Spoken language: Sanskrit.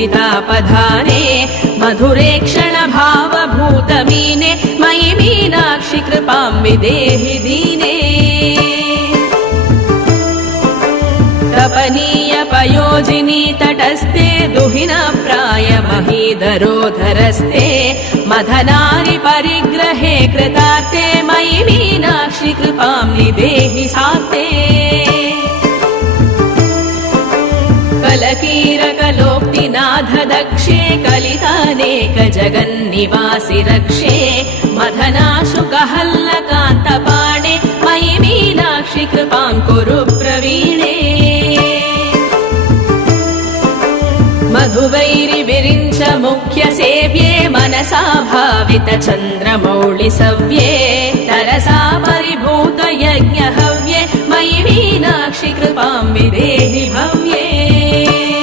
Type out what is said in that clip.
पूजितापधाने मधुरे क्षणभावभूतमीने मयि मीनाक्षि कृपां विदेहि दीने तपनीय पयोजिनी तटस्थे दुहिनप्राय महीधरोधरस्थे मदनारि परिग्रहे कृतार्थे मयि मीनाक्षि कृपां निदेहि सार्थे कलकीरकलोक्तिनाथ दक्षे कलितानेक जगन्निवासि रक्षे मदनाशुकहल्लकान्तपाणे मयि मीनाक्षि कृपां कुरु प्रवीणे मधुवैरि विरिञ्च मुख्य सेव्ये मनसा भावित चन्द्रमौळि सव्ये तरसा परिभूत यज्ञ हव्ये मयि मीनाक्षि कृपां विदेहि भव्ये